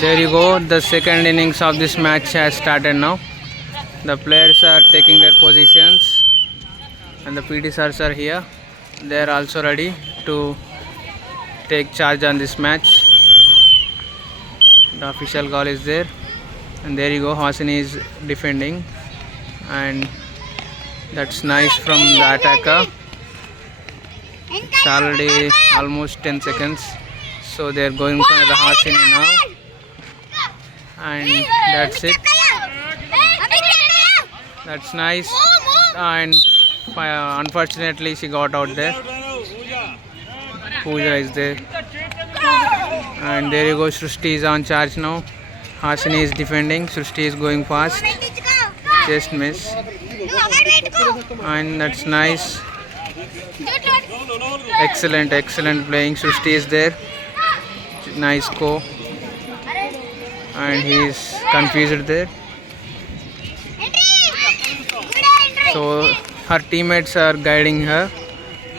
There you go. The second innings of this match has started now. The players are taking their positions and the PT sirs are here. They are also ready to take charge on this match. The official call is there, and there you go. Hasini is defending, and that's nice from the attacker. It's already almost 10 seconds, so they are going for the Hasini now, and that's it. That's nice, and unfortunately she got out there. Pooja is there, and there you go. Srushti is on charge now. Hasini is defending. Srushti is going fast. Just miss, and that's nice. Excellent playing. Srushti is there. Nice go, and he is confused there. So her teammates are guiding her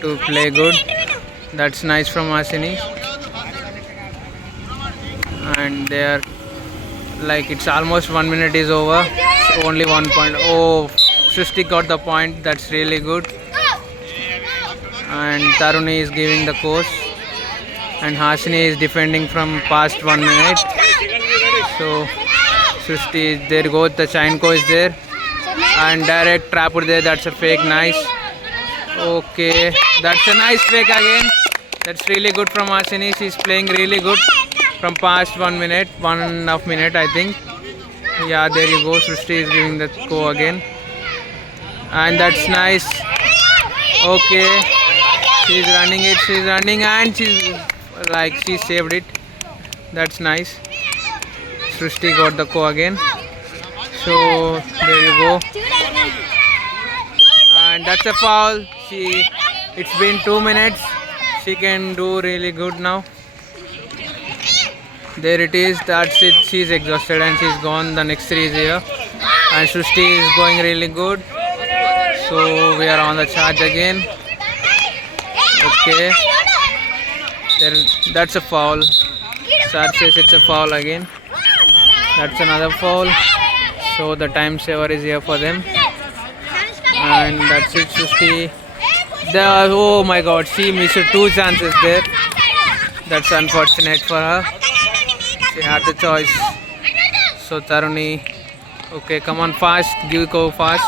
to play good. That's nice from Hasini. And they are like, it's almost 1 minute is over. So only 1 point. Oh, Srushti got the point. That's really good. And Taruni is giving the course. And Hasini is defending from past 1 minute. So Srushti, there goes the Chainko is there. And direct trap there. That's a fake. Nice. Okay, that's a nice fake again. That's really good from Hasini. She's playing really good from past 1 minute, 1.5 minute, I think. Yeah, there you go. Srushti is giving the go again, and that's nice. Okay, she's running it. She's running, and she saved it. That's nice. Srushti got the go again. So there you go. And that's a foul. It's been 2 minutes. She can do really good now. There it is. That's it. She's exhausted and she's gone. The next 3 is here. And Srushti is going really good. So we are on the charge again. Okay. That's a foul. Sir says it's a foul again. That's another foul. So the time saver is here for them. And that's it. Srushti. Oh my god, she missed 2 chances there. That's unfortunate for her. She had the choice. So Taruni, okay, come on fast, go fast.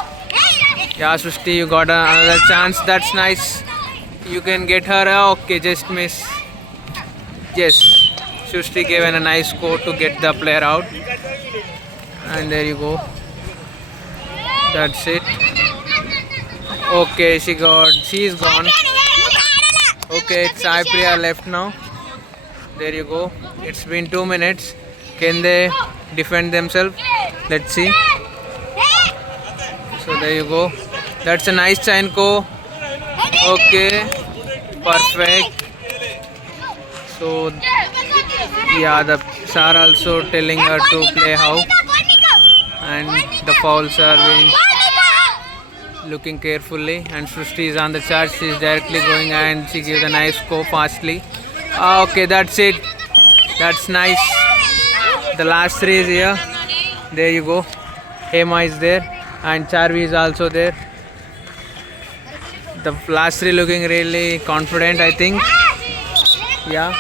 Yeah, Srushti, you got another chance. That's nice. You can get her. Okay, just miss. Yes, Srushti gave a nice score to get the player out. And there you go. That's it. Okay, she's gone. Okay, Sai Priya left now. There you go. It's been 2 minutes. Can they defend themselves? Let's see. So there you go. That's a nice Chainko. Okay, perfect. So yeah, the sir also telling her to play how, and the fouls are being looking carefully, and Srushti is on the charge. She is directly going and she gives a nice score fastly. Okay, that's it. That's nice. The last 3 is here. There you go. Hema is there and Charvi is also there. The last 3 looking really confident, I think. Yeah.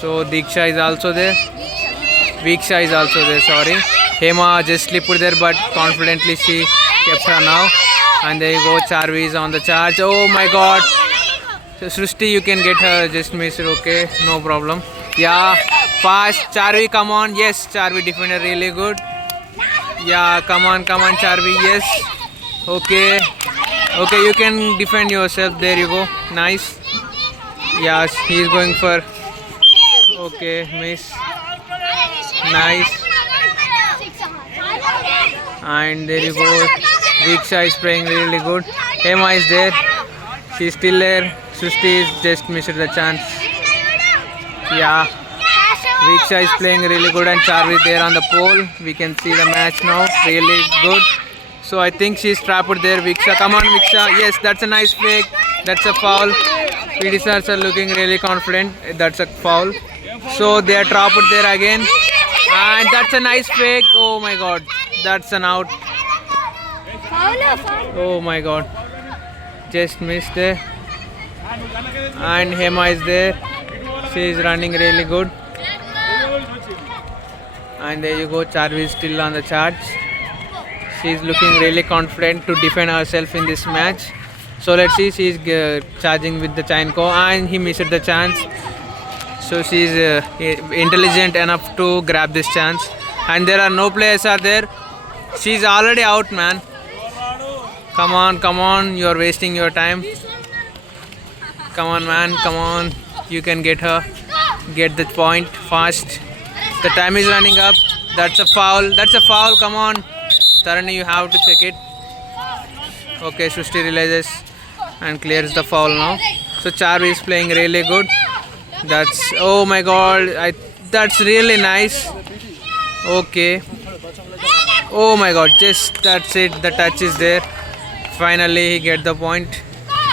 So Diksha is also there. Viksha is also there, sorry. Hema just slipped there, but confidently she kept her now. And there you go, Charvi is on the charge. Oh my god. So Srushti, you can get her, just miss it, okay, no problem. Yeah, fast, Charvi, come on. Yes, Charvi defended really good. Yeah, come on, Charvi, yes. Okay, you can defend yourself, there you go, nice. Yes, he is going for, okay, miss. Nice. And there you go. Viksha is playing really good. Hema is there. She's still there. Srushti is just missed the chance. Yeah. Viksha is playing really good and Charvi there on the pole. We can see the match now. Really good. So I think she's trapped there. Viksha. Come on, Viksha. Yes, that's a nice fake. That's a foul. PD sirs are looking really confident. That's a foul. So they are trapped there again. And that's a nice fake. Oh my god. That's an out. Oh my god. Just missed there. And Hema is there. She is running really good. And there you go. Charvi is still on the charge. She is looking really confident to defend herself in this match. So let's see. She is charging with the Chainko and he missed the chance. So she is intelligent enough to grab this chance. And there are no players are there. She is already out, man. Come on. You are wasting your time. Come on, man. Come on. You can get her. Get the point fast. The time is running up. That's a foul. Come on. Tarani, you have to check it. Okay, Srushti realizes and clears the foul now. So Charvi is playing really good. That's, oh my god, that's really nice. Okay. Oh my god, just that's it. The touch is there. Finally, he get the point.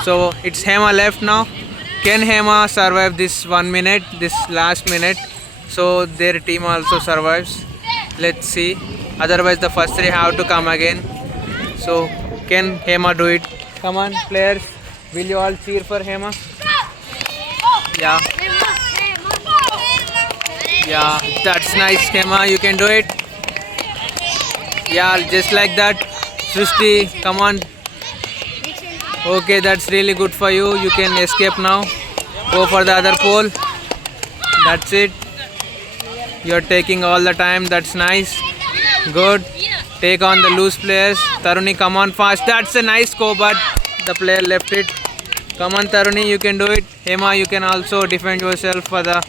So it's Hema left now. Can Hema survive this 1 minute, this last minute? So their team also survives. Let's see. Otherwise, the first three have to come again. So can Hema do it? Come on, players. Will you all cheer for Hema? Yeah. Yeah, that's nice, Hema. You can do it. Yeah, just like that. Srushti, come on. Okay, that's really good for you. You can escape now. Go for the other pole. That's it. You're taking all the time. That's nice. Good. Take on the loose players. Taruni, come on fast. That's a nice go, but the player left it. Come on, Taruni, you can do it. Hema, you can also defend yourself for the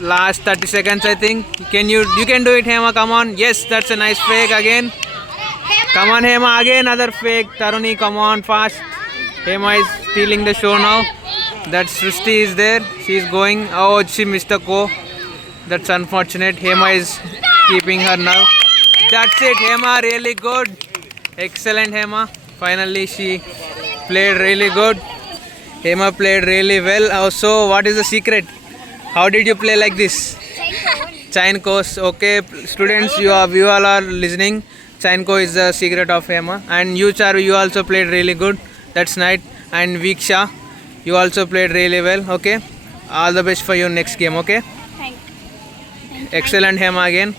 last 30 seconds, I think. You can do it, Hema. Come on. Yes, that's a nice fake again. Come on, Hema. Again, another fake. Taruni, come on fast. Hema is stealing the show now. That Srushti is there. She is going. Oh, she missed the go. That's unfortunate. Hema is keeping her now. That's it. Hema, really good. Excellent, Hema. Finally, she played really good. Hema played really well. Also, what is the secret? How did you play like this? Chainko. Okay, students, you all are listening. Chainko is the secret of Hema. And you, Charu, you also played really good. That's nice. And Viksha, you also played really well. Okay. All the best for your next game. Okay. Thank you. Excellent, Hema, again.